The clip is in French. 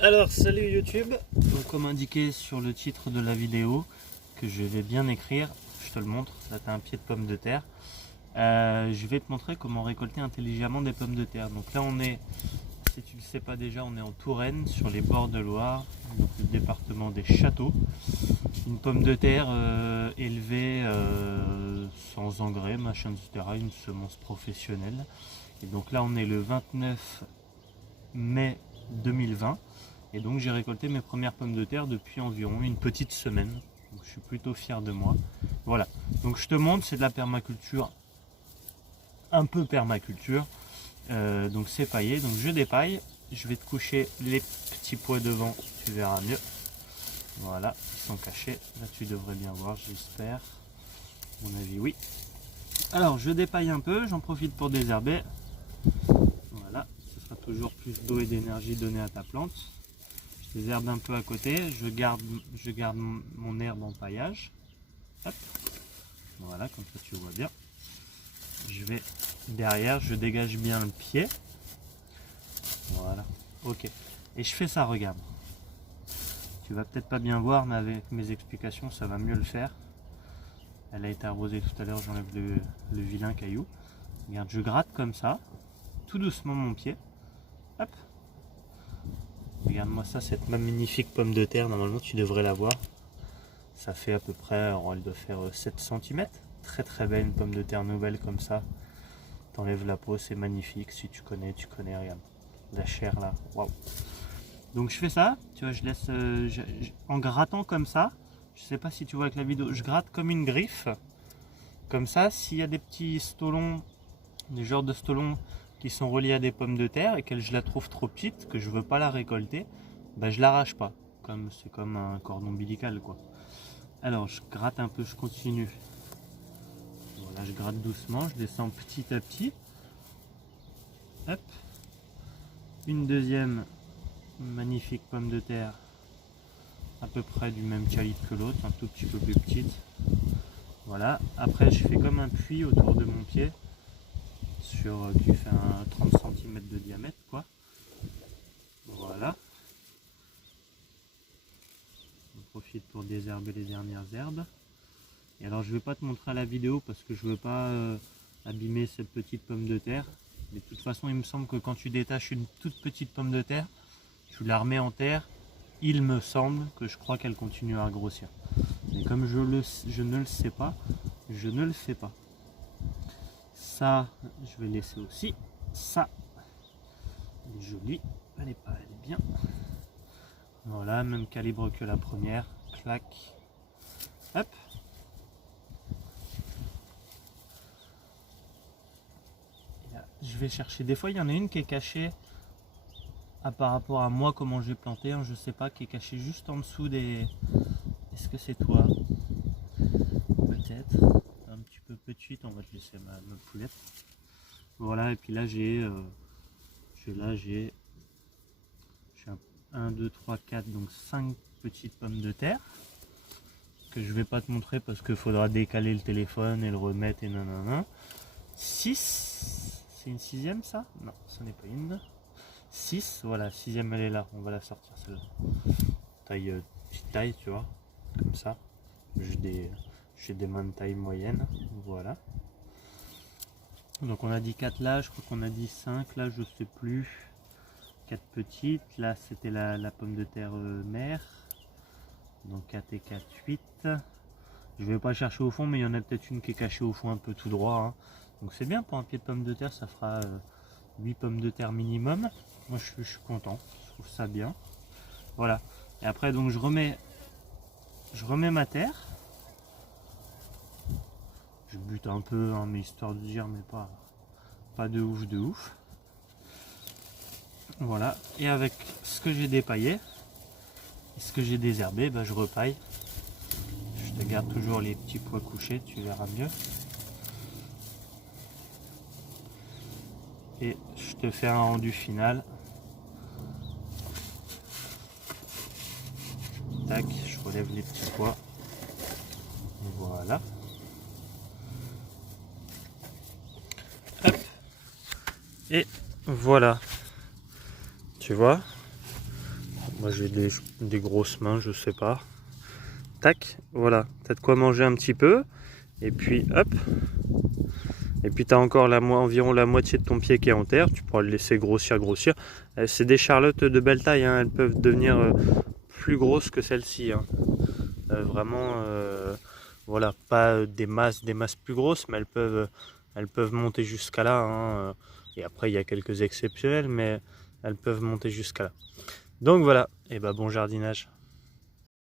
Alors salut YouTube, donc, comme indiqué sur le titre de la vidéo que je vais bien écrire, je te le montre, là tu as un pied de pomme de terre. Je vais te montrer comment récolter intelligemment des pommes de terre. Donc là on est, si tu ne le sais pas déjà, on est en Touraine, sur les bords de Loire, donc le département des Châteaux. Une pomme de terre élevée sans engrais, machin, etc. Une semence professionnelle. Et donc là on est le 29 mai 2020. Et donc j'ai récolté mes premières pommes de terre depuis environ une petite semaine. Donc je suis plutôt fier de moi. Voilà. Donc je te montre, c'est de la permaculture, un peu permaculture. Donc c'est paillé. Donc je dépaille. Je vais te coucher les petits pois devant, tu verras mieux. Voilà, ils sont cachés. Là tu devrais bien voir, j'espère. À mon avis, oui. Alors je dépaille un peu, j'en profite pour désherber. Voilà, ce sera toujours plus d'eau et d'énergie donnée à ta plante. Je désherbe un peu à côté, je garde mon herbe en paillage. Hop. Voilà, comme ça tu vois bien. Je vais derrière, je dégage bien le pied. Voilà, ok. Et je fais ça, regarde. Tu vas peut-être pas bien voir, mais avec mes explications, ça va mieux le faire. Elle a été arrosée tout à l'heure, j'enlève le vilain caillou. Regarde, je gratte comme ça, tout doucement mon pied. Hop. Regarde-moi ça, cette magnifique pomme de terre, normalement tu devrais la voir. Ça fait à peu près, elle doit faire 7 cm. Très très belle, une pomme de terre nouvelle comme ça. T'enlèves la peau, c'est magnifique. Si tu connais, regarde. La chair là, waouh. Donc je fais ça, tu vois, je laisse en grattant comme ça. Je sais pas si tu vois avec la vidéo, je gratte comme une griffe. Comme ça, s'il y a des petits stolons, des genres de stolons qui sont reliés à des pommes de terre et que je la trouve trop petite, que je veux pas la récolter, bah je l'arrache pas. C'est comme un cordon ombilical quoi. Alors je gratte un peu, je continue. Voilà, je gratte doucement, je descends petit à petit. Hop. Une deuxième magnifique pomme de terre, à peu près du même calibre que l'autre, un tout petit peu plus petite. Voilà. Après je fais comme un puits autour de mon pied, qui fait un 30 cm de diamètre quoi. Voilà. On profite pour désherber les dernières herbes. Et alors je vais pas te montrer à la vidéo parce que je veux pas abîmer cette petite pomme de terre. Mais de toute façon il me semble que quand tu détaches une toute petite pomme de terre, tu la remets en terre, il me semble que je crois qu'elle continue à grossir. Mais comme je ne le sais pas, je ne le fais pas. Ça, je vais laisser aussi. Ça, elle est jolie, elle est bien. Voilà, même calibre que la première. Clac. Hop. Je vais chercher. Des fois, il y en a une qui est cachée par rapport à moi, comment j'ai planté. Hein, je sais pas, qui est cachée juste en dessous des. Est-ce que c'est toi? Peut-être. Un petit peu petite, on va te laisser ma poulette. Voilà, et puis là, j'ai 1, 2, 3, 4, donc 5 petites pommes de terre. Que je vais pas te montrer parce qu'il faudra décaler le téléphone et le remettre et nanana. 6. C'est une sixième ça? Non, ce n'est pas une. 6, voilà, sixième elle est là, on va la sortir celle-là. Taille, petite taille, tu vois, comme ça. J'ai des mains de taille moyenne, voilà. Donc on a dit 4 là, je crois qu'on a dit 5 là, je sais plus. 4 petites, là c'était la pomme de terre mère. Donc 4 et 4, 8. Je vais pas chercher au fond, mais il y en a peut-être une qui est cachée au fond un peu tout droit. Hein. Donc c'est bien pour un pied de pomme de terre, ça fera 8 pommes de terre minimum. Moi je suis content, je trouve ça bien. Voilà. Et après donc je remets ma terre. Je bute un peu, hein, mais histoire de dire, mais pas de ouf de ouf. Voilà. Et avec ce que j'ai dépaillé, et ce que j'ai désherbé, bah, je repaille. Je te garde toujours les petits pois couchés, tu verras mieux. Et je te fais un rendu final. Tac, je relève les petits pois. Voilà. Hop. Et voilà. Tu vois, Moi j'ai des grosses mains, je sais pas. Tac, voilà, t'as de quoi manger un petit peu. Et puis hop. Et puis tu as encore environ la moitié de ton pied qui est en terre. Tu pourras le laisser grossir. C'est des charlottes de belle taille, hein. Elles peuvent devenir plus grosses que celle-ci, hein. Vraiment, voilà, pas des masses plus grosses, mais elles peuvent monter jusqu'à là, hein. Et après, il y a quelques exceptionnels, mais elles peuvent monter jusqu'à là. Donc voilà, et ben bon jardinage.